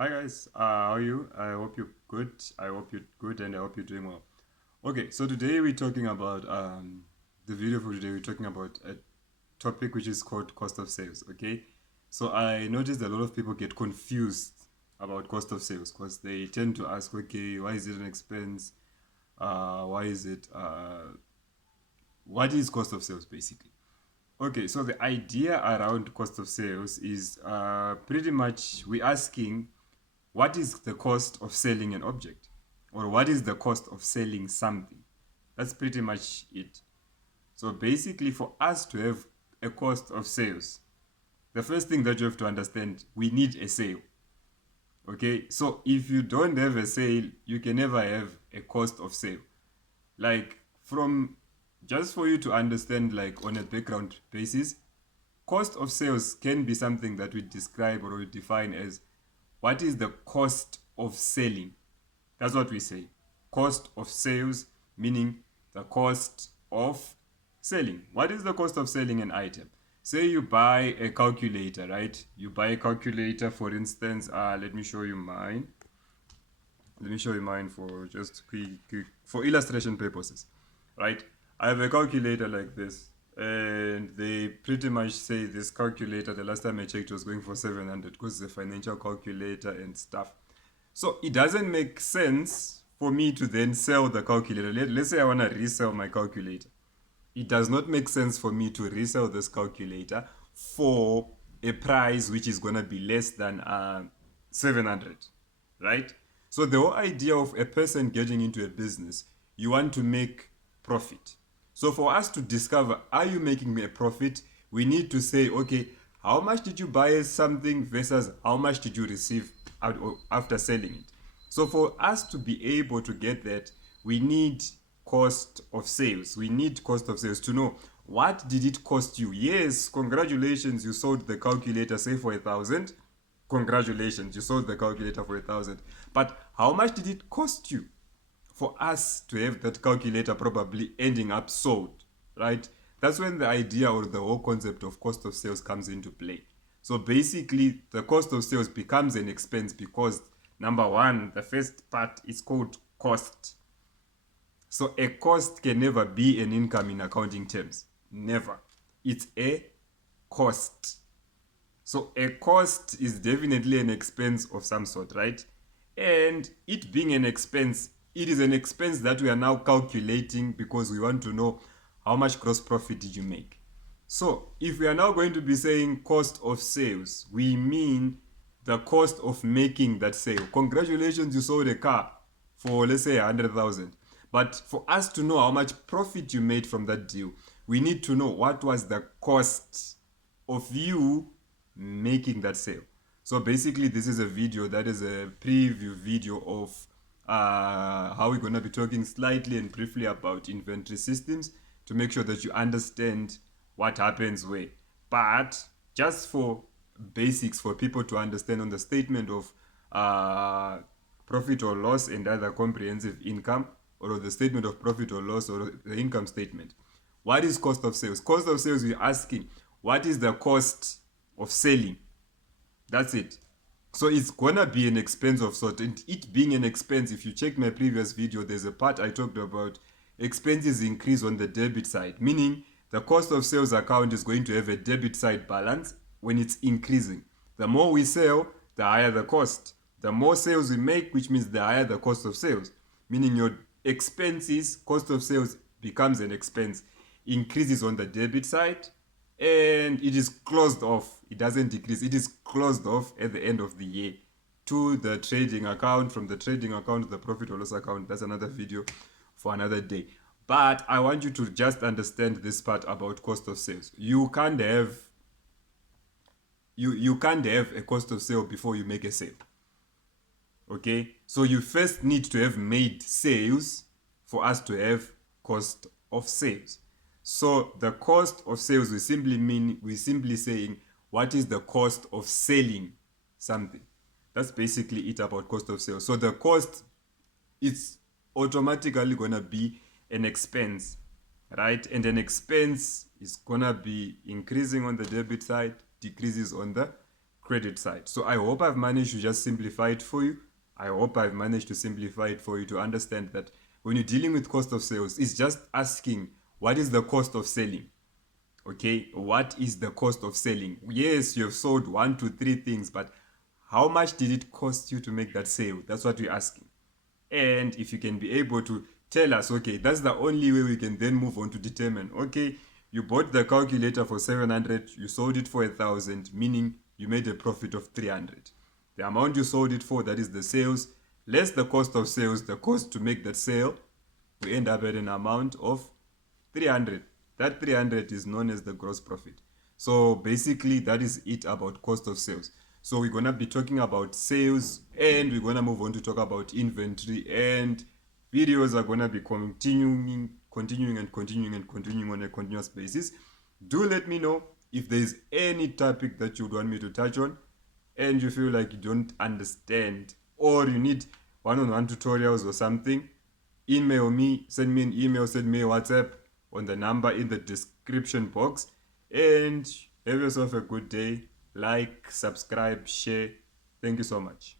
Hi guys, how are you? I hope you're good. I hope you're good and I hope you're doing well. Okay, so today we're talking about the video for today. We're talking about a topic which is called cost of sales. Okay, so I noticed a lot of people get confused about cost of sales because they tend to ask, okay, why is it an expense? Why is it? What is cost of sales basically? Okay, so the idea around cost of sales is pretty much we're asking what is the cost of selling an object? Or what is the cost of selling something? That's pretty much it. So basically, for us to have a cost of sales, the first thing that you have to understand, we need a sale. Okay, so if you don't have a sale, you can never have a cost of sale. Like, from just for you to understand, like on a background basis, cost of sales can be something that we describe or we define as what is the cost of selling. That's what we say. Cost of sales, meaning the cost of selling. What is the cost of selling an item? Say you buy a calculator, right? You buy a calculator, for instance. Let me show you mine. Let me show you mine for just quick for illustration purposes, right? I have a calculator like this, and they pretty much say this calculator. The last time I checked was going for 700 because it's a financial calculator and stuff. So it doesn't make sense for me to then sell the calculator. Let's say I want to resell my calculator. It does not make sense for me to resell this calculator for a price which is going to be less than 700, right? So the whole idea of a person getting into a business, you want to make profit. So for us to discover, are you making a profit? We need to say, okay, how much did you buy something versus how much did you receive after selling it? So for us to be able to get that, we need cost of sales. We need cost of sales to know what did it cost you. Yes, congratulations, you sold the calculator, say for 1,000. Congratulations, you sold the calculator for 1,000. But how much did it cost you for us to have that calculator probably ending up sold, right? That's when the idea or the whole concept of cost of sales comes into play. So basically, the cost of sales becomes an expense because number one, the first part is called cost. So a cost can never be an income in accounting terms. Never. It's a cost. So a cost is definitely an expense of some sort, right? And it being an expense, it is an expense that we are now calculating because we want to know how much gross profit did you make. So if we are now going to be saying cost of sales, we mean the cost of making that sale. Congratulations, you sold a car for, let's say, 100,000. But for us to know how much profit you made from that deal, we need to know what was the cost of you making that sale. So basically, this is a video that is a preview video of how we're going to be talking slightly and briefly about inventory systems to make sure that you understand what happens where. But just for basics for people to understand on the statement of profit or loss and other comprehensive income, or the statement of profit or loss, or the income statement. What is cost of sales? Cost of sales, we're asking, what is the cost of selling? That's it. So it's gonna be an expense of sort. And it being an expense, if you check my previous video, there's a part I talked about expenses increase on the debit side, meaning the cost of sales account is going to have a debit side balance when it's increasing. The more we sell, the higher the cost. The more sales we make, which means the higher the cost of sales, meaning your expenses, cost of sales becomes an expense, increases on the debit side, and it is closed off. It doesn't decrease. It is closed off at the end of the year to the trading account. From the trading account to the profit or loss account, that's another video for another day. But I want you to just understand this part about cost of sales. You can't have a cost of sale before you make a sale. Okay, so you first need to have made sales for us to have cost of sales. So the cost of sales, we simply saying what is the cost of selling something. That's basically it about cost of sales. So the cost, it's automatically gonna be an expense, right? And an expense is gonna be increasing on the debit side, decreases on the credit side. So I hope I've managed to just simplify it for you. I hope I've managed to simplify it for you to understand that when you're dealing with cost of sales, it's just asking what is the cost of selling. Okay, what is the cost of selling? Yes, you have sold 1 to 3 things, but how much did it cost you to make that sale? That's what we're asking. And if you can be able to tell us, okay, that's the only way we can then move on to determine, okay, you bought the calculator for 700, you sold it for 1,000, meaning you made a profit of 300. The amount you sold it for, that is the sales, less the cost of sales, the cost to make that sale, we end up at an amount of 300. That 300 is known as the gross profit. So basically, that is it about cost of sales. So we're going to be talking about sales, and we're going to move on to talk about inventory, and videos are going to be continuing on a continuous basis. Do let me know if there's any topic that you would want me to touch on and you feel like you don't understand or you need one-on-one tutorials or something. Email me, send me an email, send me a WhatsApp on the number in the description box, and have yourself a good day. Like, subscribe, share. Thank you so much.